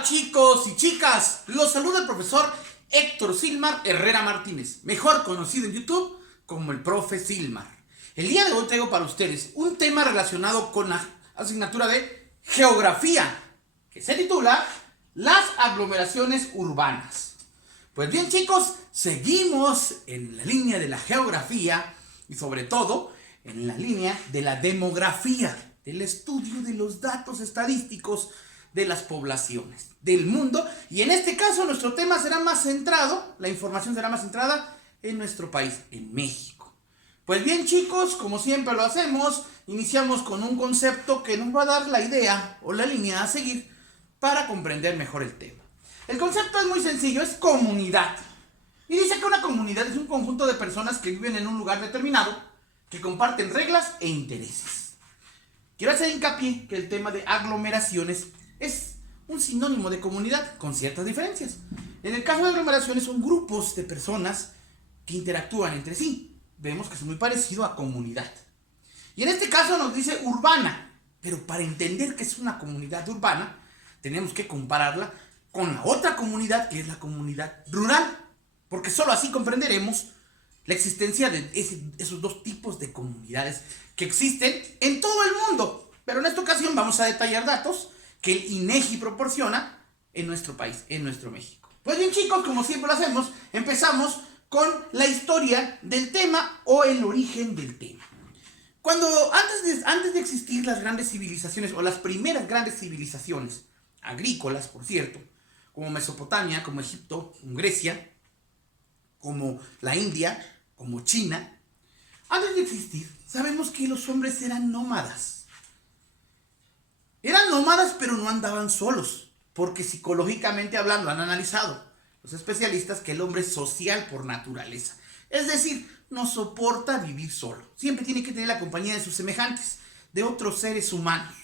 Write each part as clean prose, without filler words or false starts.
Hola chicos y chicas, los saluda el profesor Héctor Silmar Herrera Martínez, mejor conocido en YouTube como el profe Silmar. El día de hoy traigo para ustedes un tema relacionado con la asignatura de Geografía, que se titula Las aglomeraciones urbanas. Pues bien chicos, seguimos en la línea de la geografía y sobre todo en la línea de la demografía, del estudio de los datos estadísticos de las poblaciones del mundo, y en este caso nuestro tema será más centrado, la información será más centrada en nuestro país, en México. Pues bien chicos, como siempre lo hacemos, iniciamos con un concepto que nos va a dar la idea o la línea a seguir para comprender mejor el tema. El concepto es muy sencillo, es comunidad. Y dice que una comunidad es un conjunto de personas que viven en un lugar determinado, que comparten reglas e intereses. Quiero hacer hincapié que el tema de aglomeraciones es un sinónimo de comunidad con ciertas diferencias. En el caso de aglomeraciones son grupos de personas que interactúan entre sí. Vemos que es muy parecido a comunidad. Y en este caso nos dice urbana, pero para entender que es una comunidad urbana tenemos que compararla con la otra comunidad, que es la comunidad rural, porque solo así comprenderemos la existencia de esos dos tipos de comunidades que existen en todo el mundo. Pero en esta ocasión vamos a detallar datos que el INEGI proporciona en nuestro país, en nuestro México. Pues bien chicos, como siempre lo hacemos, empezamos con la historia del tema o el origen del tema. Cuando antes de existir las grandes civilizaciones o las primeras grandes civilizaciones agrícolas, por cierto, como Mesopotamia, como Egipto, como Grecia, como la India, como China, antes de existir, sabemos que los hombres eran nómadas. Eran nómadas, pero no andaban solos, porque psicológicamente hablando han analizado los especialistas que el hombre es social por naturaleza. Es decir, no soporta vivir solo. Siempre tiene que tener la compañía de sus semejantes, de otros seres humanos.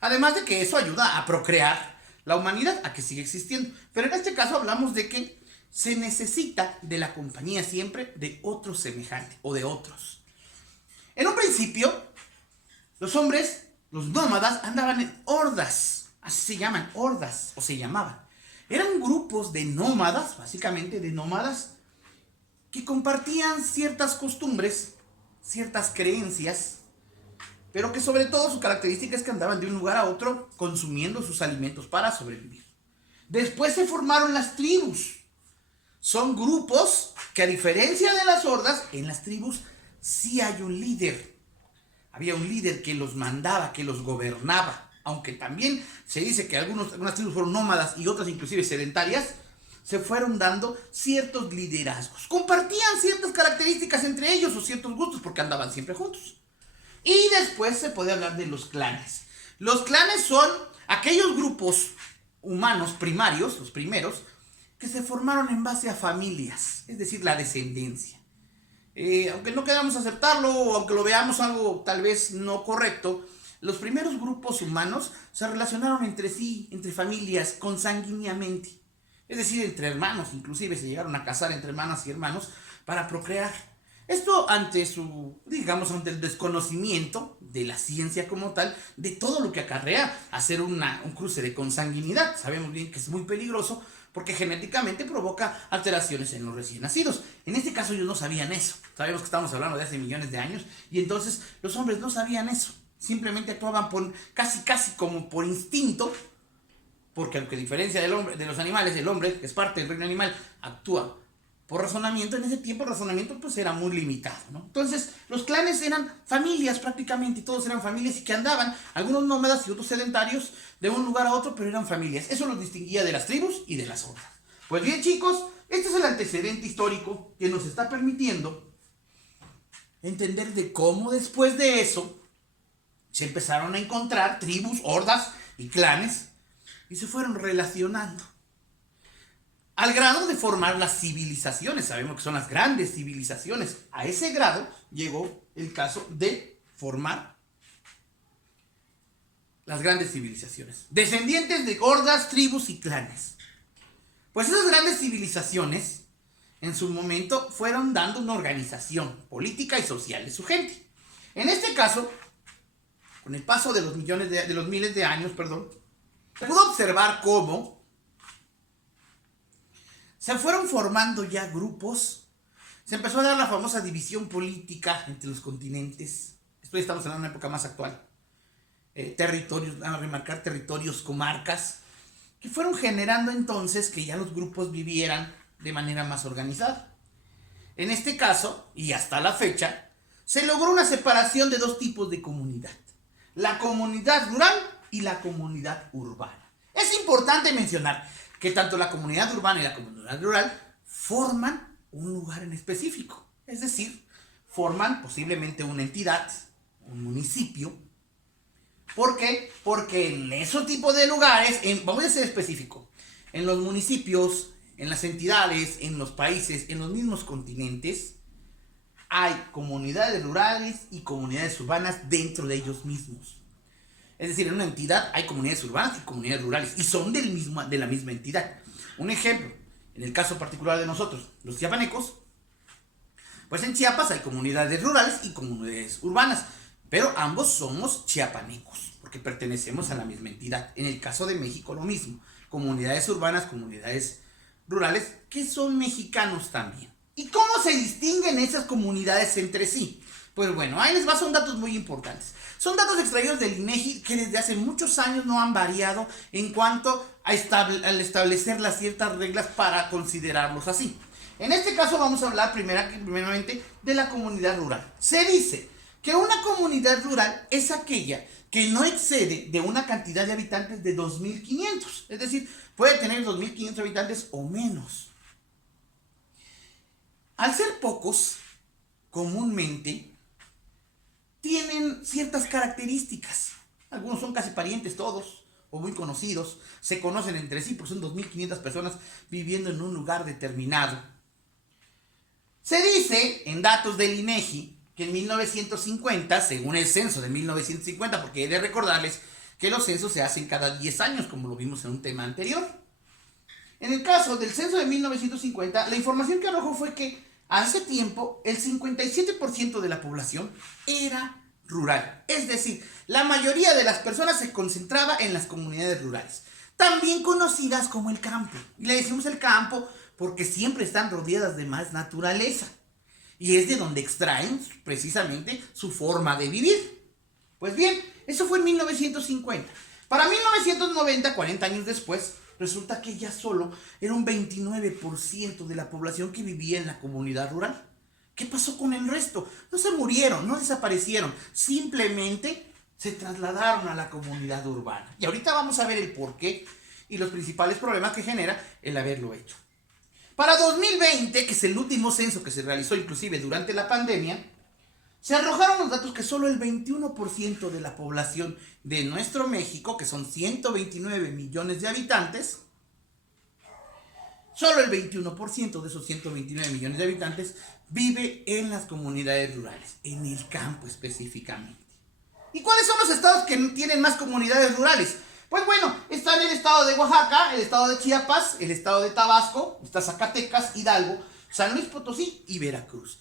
Además de que eso ayuda a procrear la humanidad, a que siga existiendo. Pero en este caso hablamos de que se necesita de la compañía siempre de otro semejante o de otros. En un principio, los hombres, los nómadas, andaban en hordas, así se llaman, hordas, o se llamaban. Eran grupos de nómadas, básicamente de nómadas, que compartían ciertas costumbres, ciertas creencias, pero que sobre todo su característica es que andaban de un lugar a otro consumiendo sus alimentos para sobrevivir. Después se formaron las tribus. Son grupos que, a diferencia de las hordas, en las tribus sí hay un líder. Había un líder que los mandaba, que los gobernaba. Aunque también se dice que algunas tribus fueron nómadas y otras inclusive sedentarias, se fueron dando ciertos liderazgos. Compartían ciertas características entre ellos o ciertos gustos porque andaban siempre juntos. Y después se puede hablar de los clanes. Los clanes son aquellos grupos humanos primarios, los primeros, que se formaron en base a familias, es decir, la descendencia. Aunque no queramos aceptarlo o aunque lo veamos algo tal vez no correcto, los primeros grupos humanos se relacionaron entre sí, entre familias, consanguíneamente. Es decir, entre hermanos, inclusive se llegaron a casar entre hermanas y hermanos para procrear. Esto ante ante el desconocimiento de la ciencia como tal, de todo lo que acarrea hacer un cruce de consanguinidad. Sabemos bien que es muy peligroso porque genéticamente provoca alteraciones en los recién nacidos. En este caso ellos no sabían eso. Sabemos que estamos hablando de hace millones de años y entonces los hombres no sabían eso. Simplemente actuaban casi como por instinto, porque aunque a diferencia de los animales, el hombre, que es parte del reino animal, actúa por razonamiento. En ese tiempo el razonamiento pues era muy limitado, ¿no? Entonces los clanes eran familias prácticamente, y todos eran familias y que andaban, algunos nómadas y otros sedentarios, de un lugar a otro, pero eran familias. Eso los distinguía de las tribus y de las hordas. Pues bien chicos, este es el antecedente histórico que nos está permitiendo entender de cómo después de eso se empezaron a encontrar tribus, hordas y clanes y se fueron relacionando al grado de formar las civilizaciones. Sabemos que son las grandes civilizaciones. A ese grado llegó el caso de formar las grandes civilizaciones, descendientes de hordas, tribus y clanes. Pues esas grandes civilizaciones en su momento fueron dando una organización política y social de su gente. En este caso, con el paso de los miles de años, se pudo observar cómo se fueron formando ya grupos, se empezó a dar la famosa división política entre los continentes. Esto ya estamos en una época más actual. Territorios, van a remarcar territorios, comarcas, que fueron generando entonces que ya los grupos vivieran de manera más organizada. En este caso, y hasta la fecha, se logró una separación de dos tipos de comunidad: la comunidad rural y la comunidad urbana. Es importante mencionar que tanto la comunidad urbana y la comunidad rural forman un lugar en específico, es decir, forman posiblemente una entidad, un municipio. ¿Por qué? Porque en esos tipos de lugares, vamos a ser específico, en los municipios, en las entidades, en los países, en los mismos continentes, hay comunidades rurales y comunidades urbanas dentro de ellos mismos. Es decir, en una entidad hay comunidades urbanas y comunidades rurales, y son de la misma entidad. Un ejemplo, en el caso particular de nosotros, los chiapanecos, pues en Chiapas hay comunidades rurales y comunidades urbanas, pero ambos somos chiapanecos, porque pertenecemos a la misma entidad. En el caso de México lo mismo, comunidades urbanas, comunidades rurales, que son mexicanos también. ¿Y cómo se distinguen esas comunidades entre sí? Pues bueno, ahí les va, son datos muy importantes. Son datos extraídos del INEGI que desde hace muchos años no han variado en cuanto a al establecer las ciertas reglas para considerarlos así. En este caso vamos a hablar primeramente de la comunidad rural. Se dice que una comunidad rural es aquella que no excede de una cantidad de habitantes de 2.500. Es decir, puede tener 2.500 habitantes o menos. Al ser pocos, comúnmente tienen ciertas características. Algunos son casi parientes todos, o muy conocidos, se conocen entre sí, porque son 2.500 personas viviendo en un lugar determinado. Se dice, en datos del INEGI, que en 1950, según el censo de 1950, porque he de recordarles que los censos se hacen cada 10 años, como lo vimos en un tema anterior. En el caso del censo de 1950, la información que arrojó fue que hace tiempo el 57% de la población era rural. Es decir, la mayoría de las personas se concentraba en las comunidades rurales, también conocidas como el campo. Y le decimos el campo porque siempre están rodeadas de más naturaleza. Y es de donde extraen precisamente su forma de vivir. Pues bien, eso fue en 1950. Para 1990, 40 años después, resulta que ya solo era un 29% de la población que vivía en la comunidad rural. ¿Qué pasó con el resto? No se murieron, no desaparecieron, simplemente se trasladaron a la comunidad urbana. Y ahorita vamos a ver el porqué y los principales problemas que genera el haberlo hecho. Para 2020, que es el último censo que se realizó inclusive durante la pandemia, se arrojaron los datos que solo el 21% de la población de nuestro México, que son 129 millones de habitantes, solo el 21% de esos 129 millones de habitantes vive en las comunidades rurales, en el campo específicamente. ¿Y cuáles son los estados que tienen más comunidades rurales? Pues bueno, están el estado de Oaxaca, el estado de Chiapas, el estado de Tabasco, está Zacatecas, Hidalgo, San Luis Potosí y Veracruz.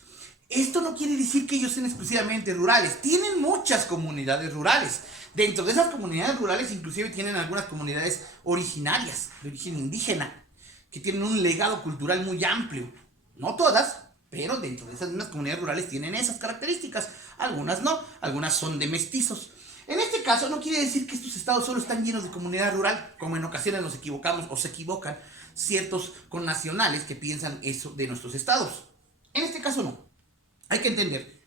Esto no quiere decir que ellos sean exclusivamente rurales, tienen muchas comunidades rurales. Dentro de esas comunidades rurales inclusive tienen algunas comunidades originarias, de origen indígena, que tienen un legado cultural muy amplio. No todas, pero dentro de esas mismas comunidades rurales tienen esas características. Algunas no, algunas son de mestizos. En este caso no quiere decir que estos estados solo están llenos de comunidad rural, como en ocasiones nos equivocamos o se equivocan ciertos connacionales que piensan eso de nuestros estados. En este caso no. Hay que entender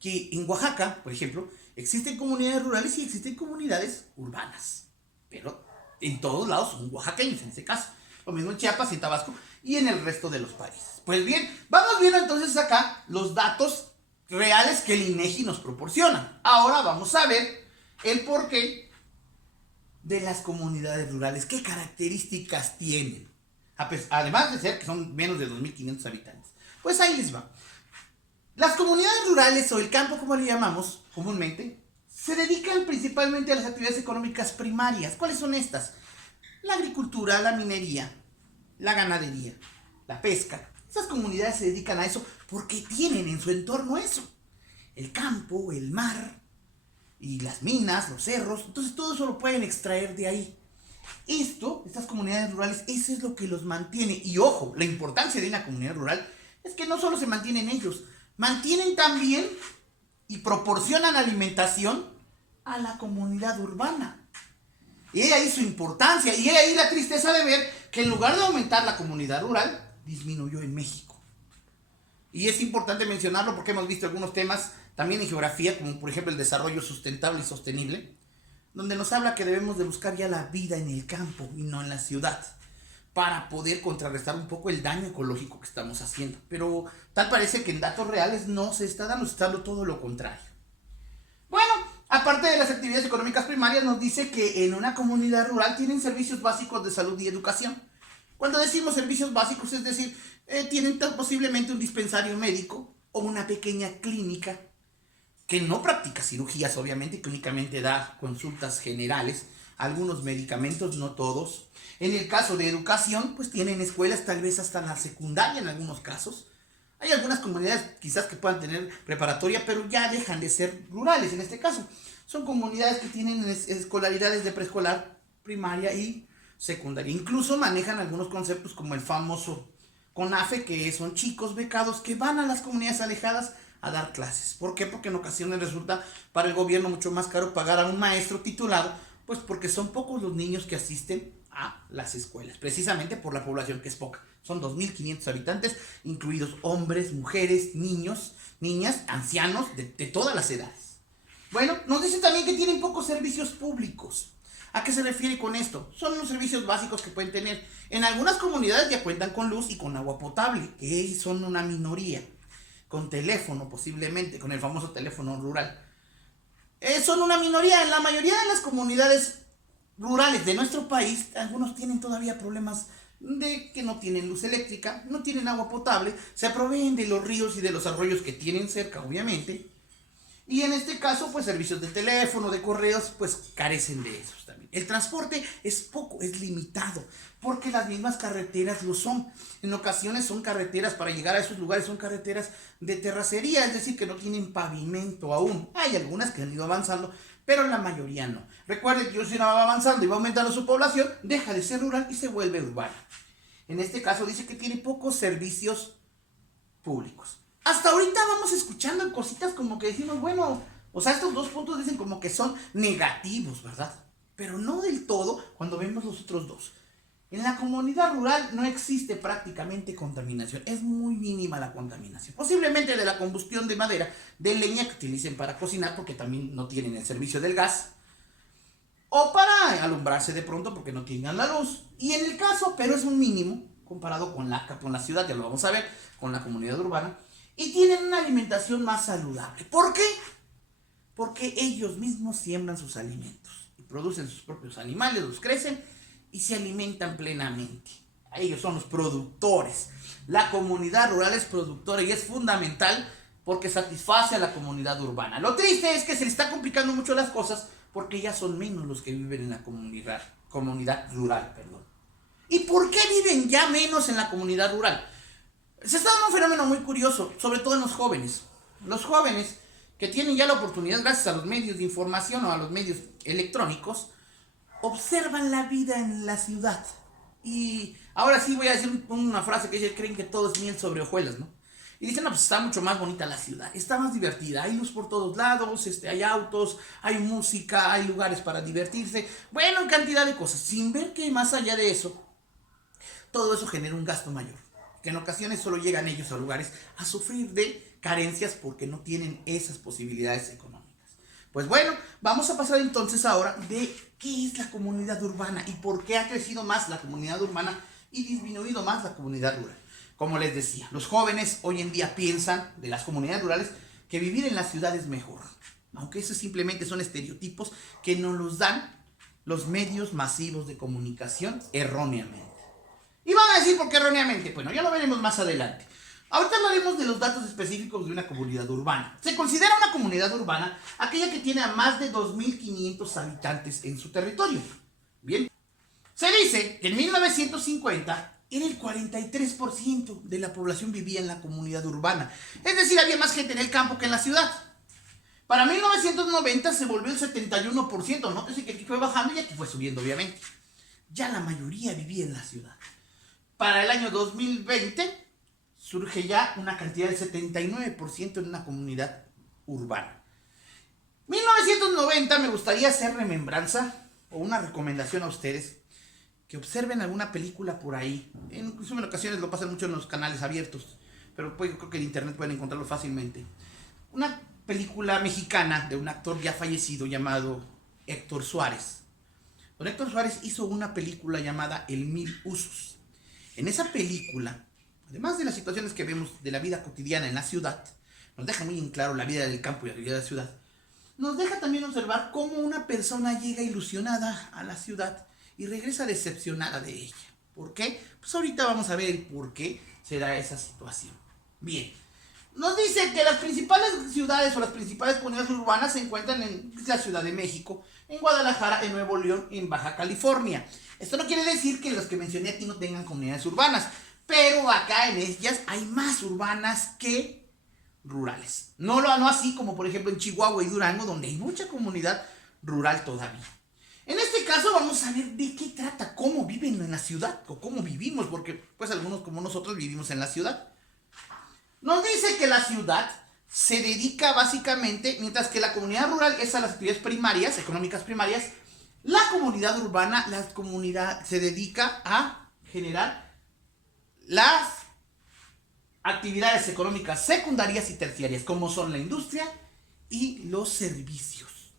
que en Oaxaca, por ejemplo, existen comunidades rurales y existen comunidades urbanas. Pero en todos lados son oaxaqueños en este caso. Lo mismo en Chiapas, en Tabasco y en el resto de los países. Pues bien, vamos viendo entonces acá los datos reales que el INEGI nos proporciona. Ahora vamos a ver el porqué de las comunidades rurales. ¿Qué características tienen? Además de ser que son menos de 2.500 habitantes. Pues ahí les va. Las comunidades rurales o el campo, como le llamamos comúnmente, se dedican principalmente a las actividades económicas primarias. ¿Cuáles son estas? La agricultura, la minería, la ganadería, la pesca. Esas comunidades se dedican a eso porque tienen en su entorno eso. El campo, el mar y las minas, los cerros. Entonces todo eso lo pueden extraer de ahí. Estas comunidades rurales, eso es lo que los mantiene. Y ojo, la importancia de una comunidad rural es que no solo se mantienen ellos, mantienen también y proporcionan alimentación a la comunidad urbana. Y he ahí su importancia, y he ahí la tristeza de ver que en lugar de aumentar la comunidad rural, disminuyó en México. Y es importante mencionarlo porque hemos visto algunos temas también en geografía, como por ejemplo el desarrollo sustentable y sostenible, donde nos habla que debemos de buscar ya la vida en el campo y no en la ciudad, para poder contrarrestar un poco el daño ecológico que estamos haciendo. Pero tal parece que en datos reales no se está dando todo lo contrario. Bueno, aparte de las actividades económicas primarias, nos dice que en una comunidad rural tienen servicios básicos de salud y educación. Cuando decimos servicios básicos, es decir, tienen posiblemente un dispensario médico o una pequeña clínica que no practica cirugías, obviamente, que únicamente da consultas generales, algunos medicamentos, no todos. En el caso de educación, pues tienen escuelas tal vez hasta la secundaria en algunos casos. Hay algunas comunidades quizás que puedan tener preparatoria, pero ya dejan de ser rurales en este caso. Son comunidades que tienen escolaridades de preescolar, primaria y secundaria. Incluso manejan algunos conceptos como el famoso CONAFE, que son chicos becados que van a las comunidades alejadas a dar clases. ¿Por qué? Porque en ocasiones resulta para el gobierno mucho más caro pagar a un maestro titulado, pues porque son pocos los niños que asisten a las escuelas, precisamente por la población que es poca. Son 2.500 habitantes, incluidos hombres, mujeres, niños, niñas, ancianos, de todas las edades. Bueno, nos dice también que tienen pocos servicios públicos. ¿A qué se refiere con esto? Son los servicios básicos que pueden tener. En algunas comunidades ya cuentan con luz y con agua potable, que son una minoría. Con teléfono, posiblemente, con el famoso teléfono rural. Son una minoría. En la mayoría de las comunidades rurales de nuestro país, algunos tienen todavía problemas de que no tienen luz eléctrica, no tienen agua potable, se proveen de los ríos y de los arroyos que tienen cerca, obviamente. Y en este caso, pues servicios de teléfono, de correos, pues carecen de esos también. El transporte es poco, es limitado, porque las mismas carreteras lo son. En ocasiones son carreteras, para llegar a esos lugares, son carreteras de terracería, es decir, que no tienen pavimento aún. Hay algunas que han ido avanzando, pero la mayoría no. Recuerden que si uno va avanzando y va aumentando su población, deja de ser rural y se vuelve urbana. En este caso dice que tiene pocos servicios públicos. Hasta ahorita vamos escuchando cositas como que decimos, bueno, o sea, estos dos puntos dicen como que son negativos, ¿verdad? Pero no del todo cuando vemos los otros dos. En la comunidad rural no existe prácticamente contaminación, es muy mínima la contaminación. Posiblemente de la combustión de madera, de leña que utilicen para cocinar porque también no tienen el servicio del gas. O para alumbrarse de pronto porque no tengan la luz. Y en el caso, pero es un mínimo comparado con la ciudad, ya lo vamos a ver, con la comunidad urbana. Y tienen una alimentación más saludable. ¿Por qué? Porque ellos mismos siembran sus alimentos y producen sus propios animales, los crecen y se alimentan plenamente. Ellos son los productores. La comunidad rural es productora y es fundamental porque satisface a la comunidad urbana. Lo triste es que se le está complicando mucho las cosas porque ya son menos los que viven en la comunidad rural. ¿Y por qué viven ya menos en la comunidad rural? Se está dando un fenómeno muy curioso, sobre todo en los jóvenes. Los jóvenes que tienen ya la oportunidad, gracias a los medios de información o a los medios electrónicos, observan la vida en la ciudad. Y ahora sí voy a decir una frase que ellos creen que todo es miel sobre hojuelas, ¿no? Y dicen, no, pues está mucho más bonita la ciudad, está más divertida, hay luz por todos lados, hay autos, hay música, hay lugares para divertirse, bueno, cantidad de cosas, sin ver que más allá de eso, todo eso genera un gasto mayor, que en ocasiones solo llegan ellos a lugares a sufrir de carencias porque no tienen esas posibilidades económicas. Pues bueno, vamos a pasar entonces ahora de qué es la comunidad urbana y por qué ha crecido más la comunidad urbana y disminuido más la comunidad rural. Como les decía, los jóvenes hoy en día piensan de las comunidades rurales que vivir en la ciudad es mejor, aunque eso simplemente son estereotipos que nos los dan los medios masivos de comunicación erróneamente. Y van a decir por qué erróneamente. Bueno, ya lo veremos más adelante. Ahorita hablaremos de los datos específicos de una comunidad urbana. Se considera una comunidad urbana aquella que tiene a más de 2.500 habitantes en su territorio. Bien, se dice que en 1950 era el 43% de la población vivía en la comunidad urbana. Es decir, había más gente en el campo que en la ciudad. Para 1990 se volvió el 71%. Nótese que aquí fue bajando y aquí fue subiendo, obviamente. ya la mayoría vivía en la ciudad. Para el año 2020 surge ya una cantidad del 79% en una comunidad urbana. 1990 me gustaría hacer remembranza o una recomendación a ustedes que observen alguna película por ahí. Incluso en ocasiones lo pasan mucho en los canales abiertos, pero pues yo creo que en internet pueden encontrarlo fácilmente. Una película mexicana de un actor ya fallecido llamado Héctor Suárez. Don Héctor Suárez hizo una película llamada El Mil Usos. En esa película, además de las situaciones que vemos de la vida cotidiana en la ciudad, nos deja muy en claro la vida del campo y la vida de la ciudad. Nos deja también observar cómo una persona llega ilusionada a la ciudad y regresa decepcionada de ella. ¿Por qué? Pues ahorita vamos a ver el por qué se da esa situación. Bien, nos dice que las principales ciudades o las principales comunidades urbanas se encuentran en la Ciudad de México, en Guadalajara, en Nuevo León, en Baja California. Esto no quiere decir que los que mencioné aquí no tengan comunidades urbanas, pero acá en ellas hay más urbanas que rurales. No así como por ejemplo en Chihuahua y Durango, donde hay mucha comunidad rural todavía. En este caso vamos a ver de qué trata, cómo viven en la ciudad o cómo vivimos, porque pues algunos como nosotros vivimos en la ciudad. Nos dice que la ciudad se dedica básicamente, mientras que la comunidad rural es a las actividades primarias, económicas primarias, la comunidad urbana, se dedica a generar las actividades económicas secundarias y terciarias, como son la industria y los servicios.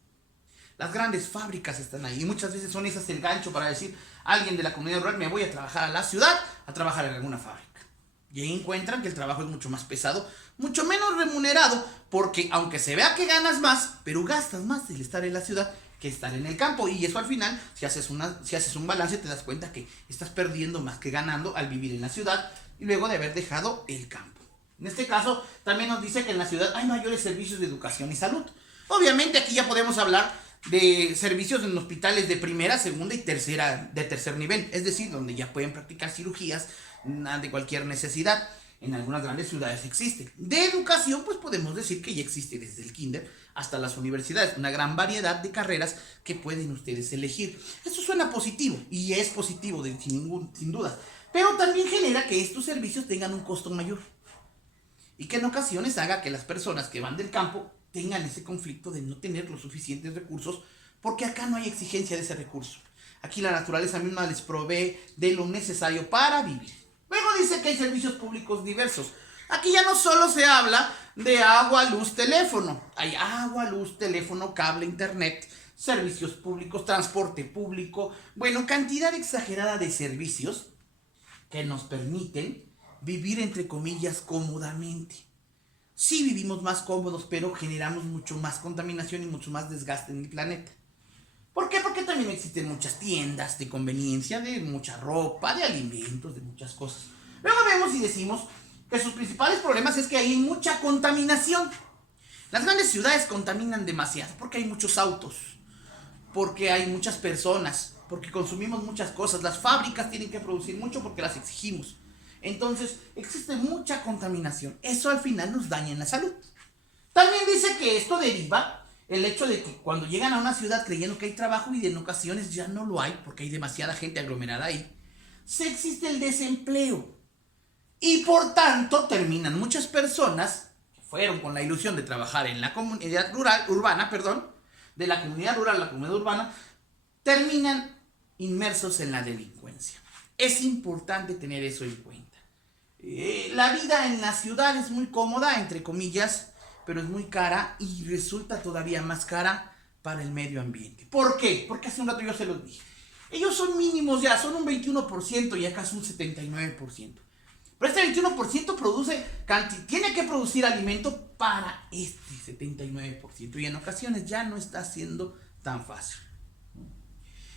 Las grandes fábricas están ahí y muchas veces son esas el gancho para decir a alguien de la comunidad rural: me voy a trabajar a la ciudad, a trabajar en alguna fábrica. Y ahí encuentran que el trabajo es mucho más pesado, mucho menos remunerado, porque aunque se vea que ganas más, pero gastas más el estar en la ciudad que estar en el campo. Y eso al final, si haces un balance, te das cuenta que estás perdiendo más que ganando al vivir en la ciudad y luego de haber dejado el campo. En este caso, también nos dice que en la ciudad hay mayores servicios de educación y salud. Obviamente aquí ya podemos hablar de servicios en hospitales de primera, segunda y tercer nivel, es decir, donde ya pueden practicar cirugías de cualquier necesidad. En algunas grandes ciudades existe. De educación, pues podemos decir que ya existe desde el kinder hasta las universidades, una gran variedad de carreras que pueden ustedes elegir. Eso suena positivo y es positivo sin duda, pero también genera que estos servicios tengan un costo mayor y que en ocasiones haga que las personas que van del campo tengan ese conflicto de no tener los suficientes recursos, porque acá no hay exigencia de ese recurso. Aquí la naturaleza misma les provee de lo necesario para vivir. Luego dice que hay servicios públicos diversos. Aquí ya no solo se habla de agua, luz, teléfono. Hay agua, luz, teléfono, cable, internet, servicios públicos, transporte público. Bueno, cantidad exagerada de servicios que nos permiten vivir, entre comillas, cómodamente. Sí vivimos más cómodos, pero generamos mucho más contaminación y mucho más desgaste en el planeta. ¿Por qué? Porque también existen muchas tiendas de conveniencia, de mucha ropa, de alimentos, de muchas cosas. Luego vemos y decimos que sus principales problemas es que hay mucha contaminación. Las grandes ciudades contaminan demasiado porque hay muchos autos, porque hay muchas personas, porque consumimos muchas cosas. Las fábricas tienen que producir mucho porque las exigimos. Entonces existe mucha contaminación. Eso al final nos daña en la salud. También dice que esto deriva el hecho de que cuando llegan a una ciudad creyendo que hay trabajo y en ocasiones ya no lo hay porque hay demasiada gente aglomerada ahí, se existe el desempleo. Y por tanto terminan muchas personas que fueron con la ilusión de trabajar en la comunidad urbana, de la comunidad rural a la comunidad urbana, terminan inmersos en la delincuencia. Es importante tener eso en cuenta. La vida en la ciudad es muy cómoda, entre comillas, pero es muy cara y resulta todavía más cara para el medio ambiente. ¿Por qué? Porque hace un rato yo se los dije. Ellos son mínimos ya, son un 21% y acá es un 79%. Pero este 21% tiene que producir alimento para este 79% y en ocasiones ya no está siendo tan fácil.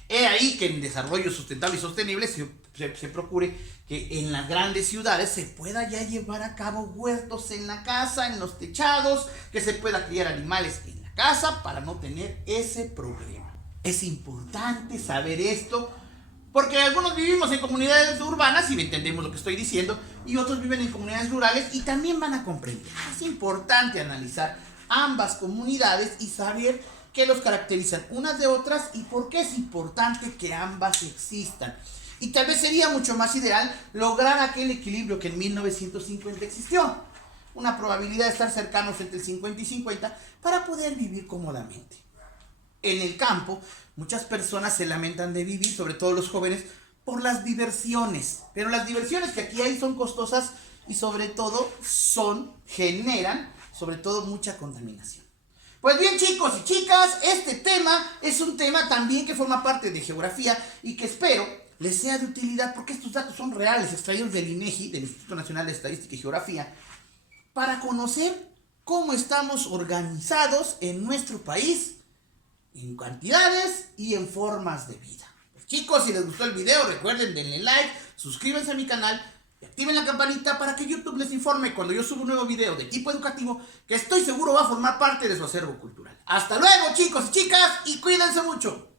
Es ahí que en desarrollo sustentable y sostenible se procure que en las grandes ciudades se pueda ya llevar a cabo huertos en la casa, en los techados, que se pueda criar animales en la casa para no tener ese problema. Es importante saber esto porque algunos vivimos en comunidades urbanas y entendemos lo que estoy diciendo y otros viven en comunidades rurales y también van a comprender. Es importante analizar ambas comunidades y saber qué los caracterizan unas de otras y por qué es importante que ambas existan. Y tal vez sería mucho más ideal lograr aquel equilibrio que en 1950 existió. Una probabilidad de estar cercanos entre el 50 y 50 para poder vivir cómodamente. En el campo, muchas personas se lamentan de vivir, sobre todo los jóvenes, por las diversiones. Pero las diversiones que aquí hay son costosas y sobre todo generan sobre todo mucha contaminación. Pues bien, chicos y chicas, este tema es un tema también que forma parte de geografía y que espero les sea de utilidad porque estos datos son reales, extraídos del INEGI, del Instituto Nacional de Estadística y Geografía, para conocer cómo estamos organizados en nuestro país en cantidades y en formas de vida. Pues chicos, si les gustó el video, recuerden, denle like, suscríbanse a mi canal y activen la campanita para que YouTube les informe cuando yo subo un nuevo video de tipo educativo que estoy seguro va a formar parte de su acervo cultural. Hasta luego, chicos y chicas, y cuídense mucho.